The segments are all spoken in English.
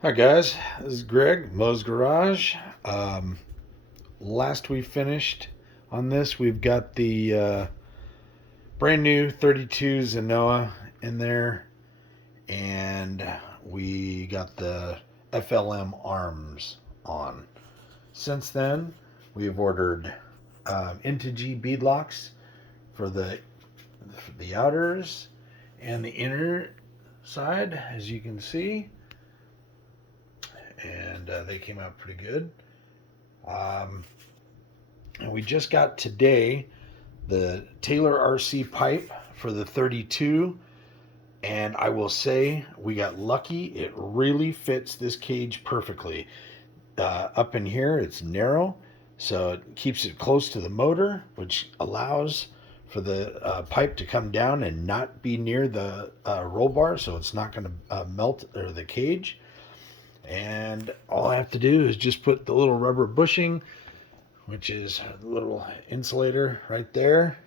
Hi guys, this is Greg, Moe's Garage. Um, Last we finished on this, we've got the brand new 32 Zenoa in there, and we got the FLM arms on. Since then, we've ordered into G beadlocks for the outers and the inner side, as you can see, and they came out pretty good. Um, and we just got today the Taylor RC pipe for the 32. And I will say we got lucky. It really fits this cage perfectly. Up in here, it's narrow, so it keeps it close to the motor, which allows for the pipe to come down and not be near the roll bar, so it's not going to melt or the cage. And all I have to do is just put the little rubber bushing, which is a little insulator right there.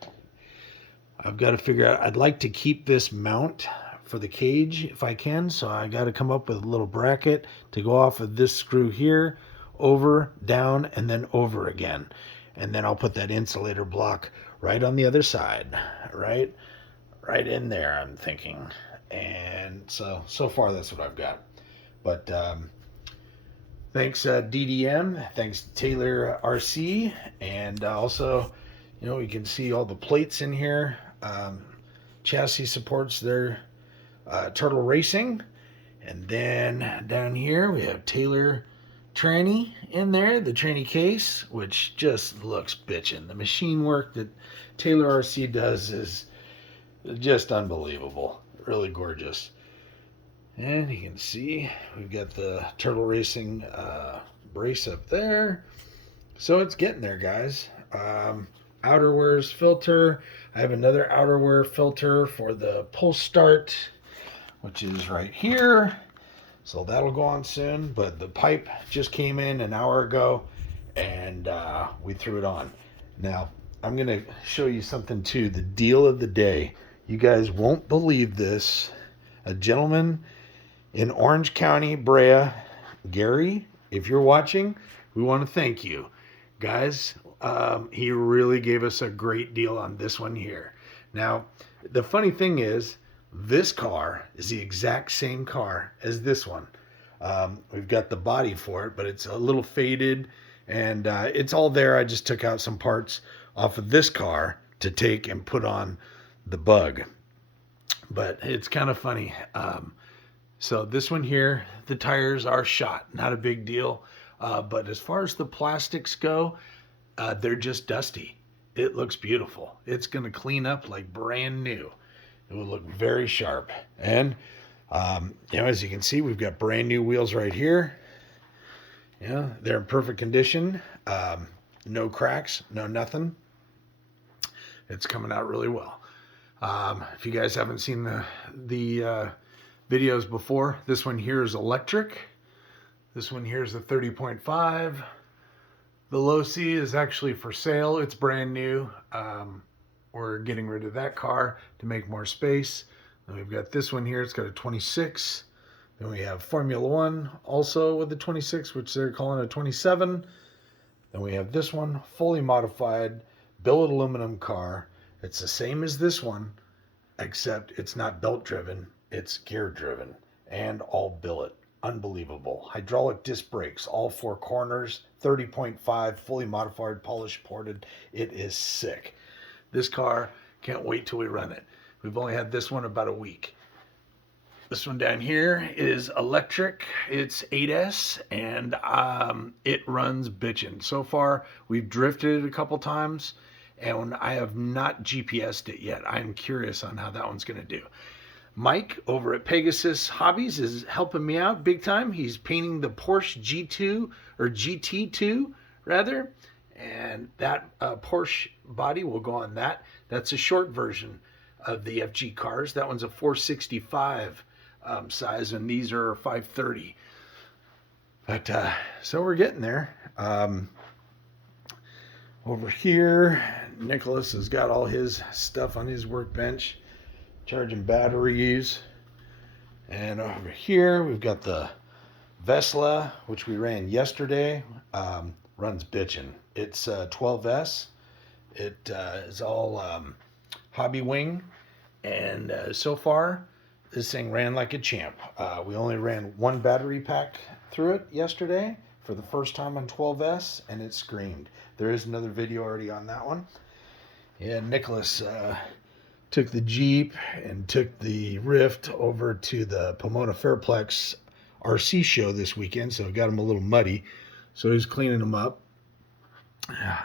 I've got to figure out, I'd like to keep this mount for the cage if I can, so I got to come up with a little bracket to go off of this screw here, over, down, and then over again. And then I'll put that insulator block right on the other side, right in there, I'm thinking. And so far that's what I've got. But thanks DDM, thanks Taylor RC, and also, you can see all the plates in here. Chassis supports their Turtle Racing, and then down here we have Taylor tranny in there, the tranny case, which just looks bitchin'. The machine work that Taylor RC does is just unbelievable, really gorgeous. And you can see we've got the Turtle Racing brace up there. So it's getting there, guys. Outerwear's filter. I have another outerwear filter for the pull start, which is right here. So that'll go on soon. But the pipe just came in an hour ago, and we threw it on. Now, I'm going to show you something too. The deal of the day. You guys won't believe this. A gentleman in Orange County, Brea, Gary, if you're watching, we want to thank you. Guys, he really gave us a great deal on this one here. Now, the funny thing is, this car is the exact same car as this one. We've got the body for it, but it's a little faded, and it's all there. I just took out some parts off of this car to take and put on the Bug. But it's kind of funny. So this one here, the tires are shot, not a big deal. But as far as the plastics go, they're just dusty. It looks beautiful. It's going to clean up like brand new. It will look very sharp. And, as you can see, we've got brand new wheels right here. Yeah, they're in perfect condition. No cracks, no nothing. It's coming out really well. If you guys haven't seen the videos before, this one here is electric. This one here is the 30.5. The low C is actually for sale. It's brand new. We're getting rid of that car to make more space. Then we've got this one here. It's got a 26. Then we have Formula One also with the 26, which they're calling a 27. Then we have this one, fully modified billet aluminum car. It's the same as this one, except it's not belt driven. It's gear driven and all billet. Unbelievable. Hydraulic disc brakes, all four corners, 30.5, fully modified, polished, ported. It is sick. This car, can't wait till we run it. We've only had this one about a week. This one down here is electric. It's 8S, and it runs bitchin'. So far, we've drifted it a couple times, and I have not GPSed it yet. I'm curious on how that one's going to do. Mike over at Pegasus Hobbies is helping me out big time. He's painting the Porsche G2 or GT2 rather, and that Porsche body will go on that. That's a short version of the FG cars. That one's a 465 size, and these are 530. But so we're getting there. Over here, Nicholas has got all his stuff on his workbench. Charging batteries. And over here we've got the Vesla, which we ran yesterday, runs bitchin'. It's 12S. It is all hobby wing, and so far, this thing ran like a champ. We only ran one battery pack through it yesterday for the first time on 12S, and it screamed. There is another video already on that one. Yeah, Nicholas took the Jeep and took the Rift over to the Pomona Fairplex RC show this weekend, so it got him a little muddy. So he's cleaning them up.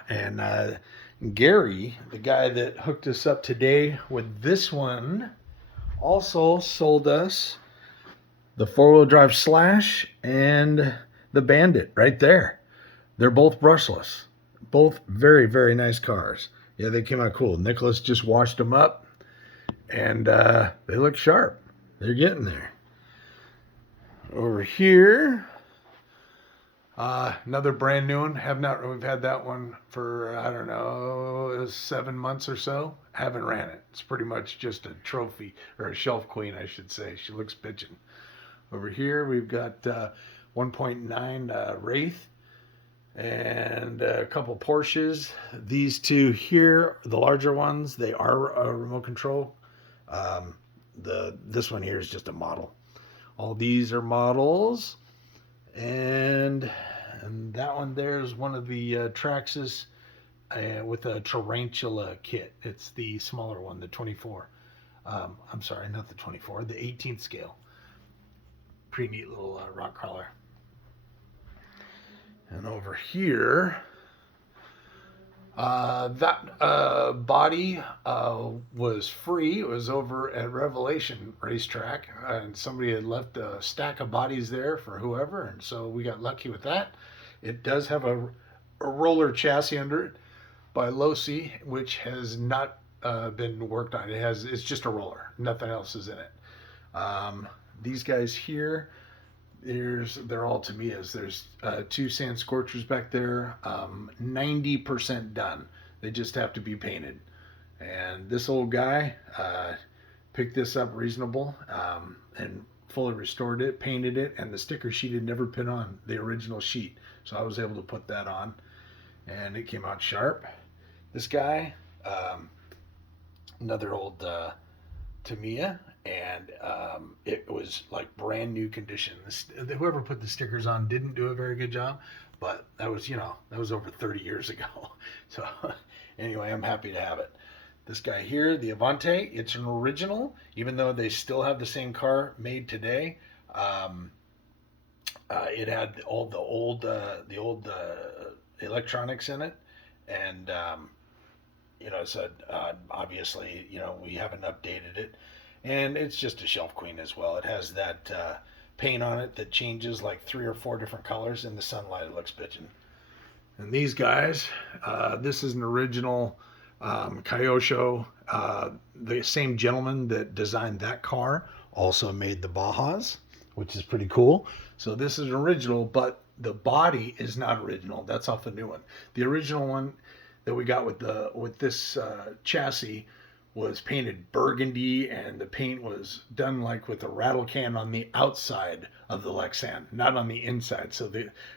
And Gary, the guy that hooked us up today with this one, also sold us the four-wheel drive Slash and the Bandit right there. They're both brushless. Both very, very nice cars. Yeah, they came out cool. Nicholas just washed them up, and they look sharp. They're getting there. Over here, another brand new one. We've had that one for, I don't know, 7 months or so. Haven't ran it. It's pretty much just a trophy, or a shelf queen, I should say. She looks bitchin'. Over here, we've got 1.9 Wraith and a couple Porsches. These two here, the larger ones, they are remote control. This one here is just a model. All these are models, and that one there is one of the Traxxas with a Tarantula kit. It's the smaller one, the 24. I'm sorry, not the 24, the 18th scale. Pretty neat little rock crawler. And over here, that body was free. It was over at Revelation Racetrack, and somebody had left a stack of bodies there for whoever, and so we got lucky with that. It does have a roller chassis under it by Losi, which has not been worked on. It's just a roller. Nothing else is in it. These guys here, they're all Tamiya's. There's 2 sand scorchers back there, 90% done. They just have to be painted. And this old guy picked this up reasonable and fully restored it, painted it, and the sticker sheet had never been on the original sheet. So I was able to put that on, and it came out sharp. This guy, another old Tamiya, and it was like brand new condition. Whoever put the stickers on didn't do a very good job, but that was over 30 years ago. So anyway, I'm happy to have it. This guy here, the Avante, it's an original, even though they still have the same car made today. It had all the old electronics in it, and so obviously, we haven't updated it. And it's just a shelf queen as well. It has that paint on it that changes like 3 or 4 different colors. In the sunlight, it looks bitchin'. And these guys, this is an original Kyosho. The same gentleman that designed that car also made the Bajas, which is pretty cool. So this is an original, but the body is not original. That's off the new one. The original one that we got with this chassis was painted burgundy, and the paint was done like with a rattle can on the outside of the Lexan, not on the inside. So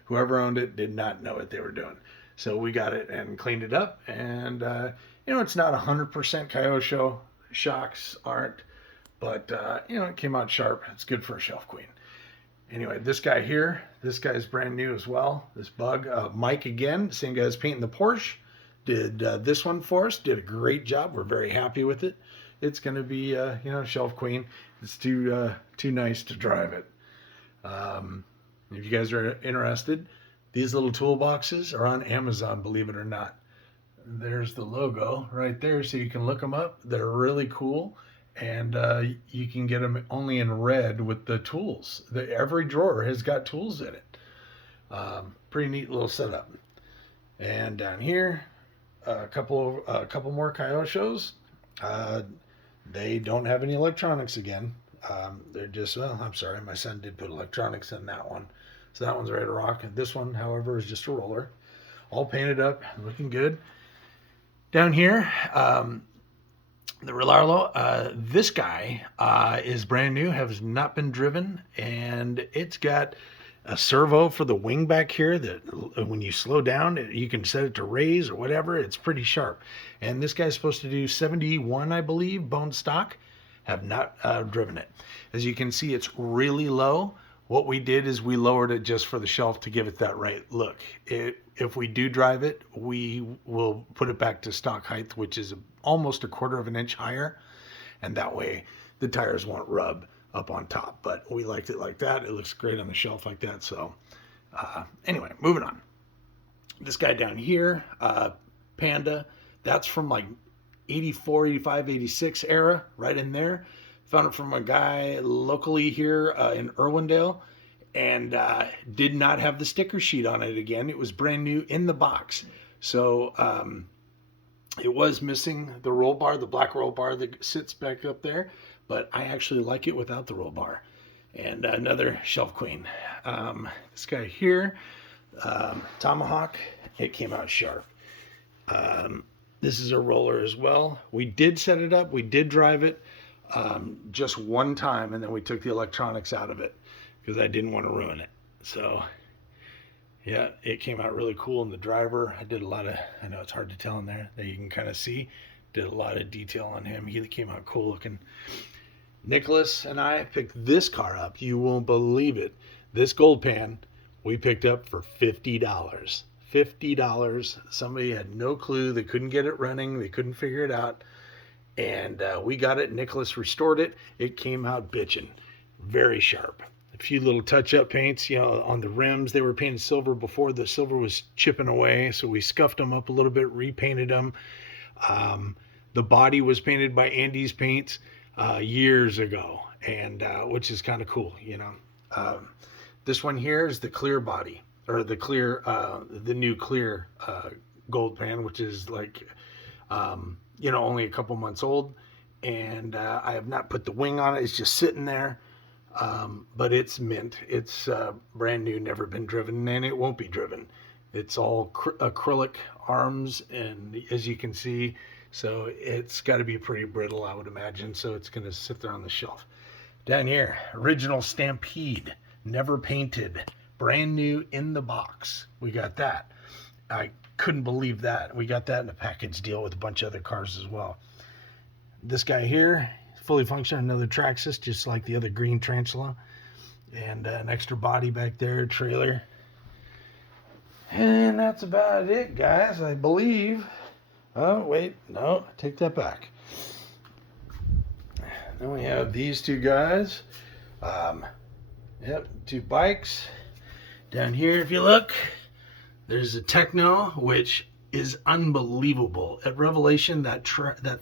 whoever owned it did not know what they were doing. So we got it and cleaned it up, and it's not 100% Kyosho. Shocks aren't, but it came out sharp. It's good for a shelf queen. Anyway, this guy here, this guy's brand new as well. This Bug, Mike again, same guy's painting the Porsche. Did this one for us. Did a great job. We're very happy with it. It's going to be, shelf queen. It's too nice to drive it. If you guys are interested, these little toolboxes are on Amazon, believe it or not. There's the logo right there, so you can look them up. They're really cool, and you can get them only in red with the tools. Every drawer has got tools in it. Pretty neat little setup. And down here, a couple more Kyoshos. They don't have any electronics again. They're just, I'm sorry, my son did put electronics in that one. So that one's ready to rock. And this one, however, is just a roller. All painted up, looking good. Down here, the Relarlo, this guy is brand new, has not been driven, and it's got a servo for the wing back here that when you slow down, you can set it to raise or whatever. It's pretty sharp. And this guy's supposed to do 71, I believe, bone stock. Have not driven it. As you can see, it's really low. What we did is we lowered it just for the shelf to give it that right look. If we do drive it, we will put it back to stock height, which is almost 1/4 of an inch higher. And that way the tires won't rub up on top. But we liked it like that. It looks great on the shelf like that. So anyway, moving on. This guy down here, Panda, that's from like 84, 85, 86 era, right in there. Found it from a guy locally here in Irwindale, and did not have the sticker sheet on it again. It was brand new in the box. So it was missing the roll bar, the black roll bar that sits back up there, but I actually like it without the roll bar. And another shelf queen. This guy here, Tomahawk, it came out sharp. This is a roller as well. We did set it up. We did drive it just one time, and then we took the electronics out of it because I didn't want to ruin it. So yeah, it came out really cool in the driver. I did a lot of, I know it's hard to tell in there, that you can kind of see, did a lot of detail on him. He came out cool looking. Nicholas and I picked this car up. You won't believe it. This gold pan we picked up for $50. $50. Somebody had no clue. They couldn't get it running. They couldn't figure it out. And we got it. Nicholas restored it. It came out bitching. Very sharp. A few little touch-up paints, on the rims. They were painted silver before. The silver was chipping away, so we scuffed them up a little bit, repainted them. The body was painted by Andy's Paints years ago, and which is kind of cool, This one here is the clear body, or the new clear gold pan, which is like, only a couple months old. And I have not put the wing on it. It's just sitting there. But it's mint. It's brand new, never been driven, and it won't be driven. It's all acrylic arms, and as you can see, so it's got to be pretty brittle, I would imagine. So it's going to sit there on the shelf. Down here, original Stampede, never painted, brand new in the box. We got that. I couldn't believe that. We got that in a package deal with a bunch of other cars as well. This guy here, fully functional, another Traxxas, just like the other green Tarantula. And an extra body back there, trailer. And that's about it, guys, I believe. Oh, wait, no, take that back. Then we have these two guys. Two bikes. Down here, if you look, there's a Techno, which is unbelievable. At Revelation, that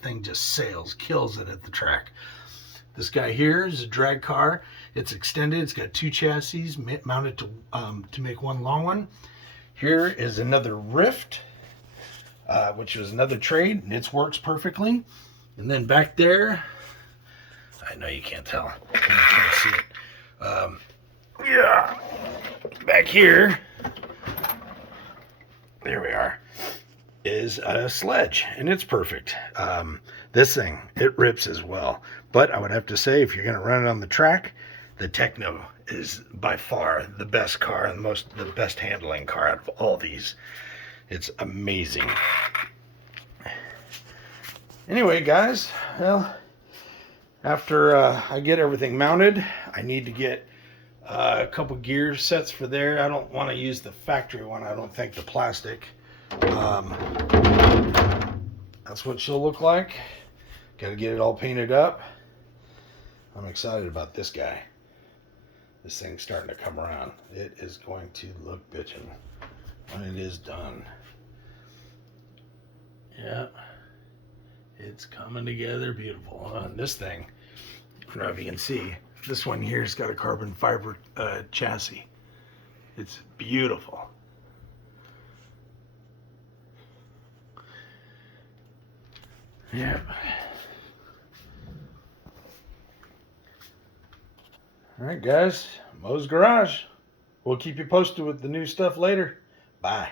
thing just sails, kills it at the track. This guy here is a drag car. It's extended. It's got two chassis mounted to make one long one. Here is another Rift, which was another trade, and it works perfectly. And then back there, I know you can't tell. You can't see it. Back here, there we are, is a sledge, and it's perfect. This thing, it rips as well. But I would have to say, if you're going to run it on the track, the Techno is by far the best car and the best handling car out of all these. It's amazing. Anyway, guys, well, after I get everything mounted, I need to get a couple gear sets for there. I don't want to use the factory one. I don't think the plastic. That's what she'll look like. Got to get it all painted up. I'm excited about this guy. This thing's starting to come around. It is going to look bitchin' when it is done. Yeah, it's coming together beautiful. This thing, I don't know if you can see, this one here has got a carbon fiber chassis. It's beautiful. Yeah. All right, guys, Moe's Garage. We'll keep you posted with the new stuff later. Bye.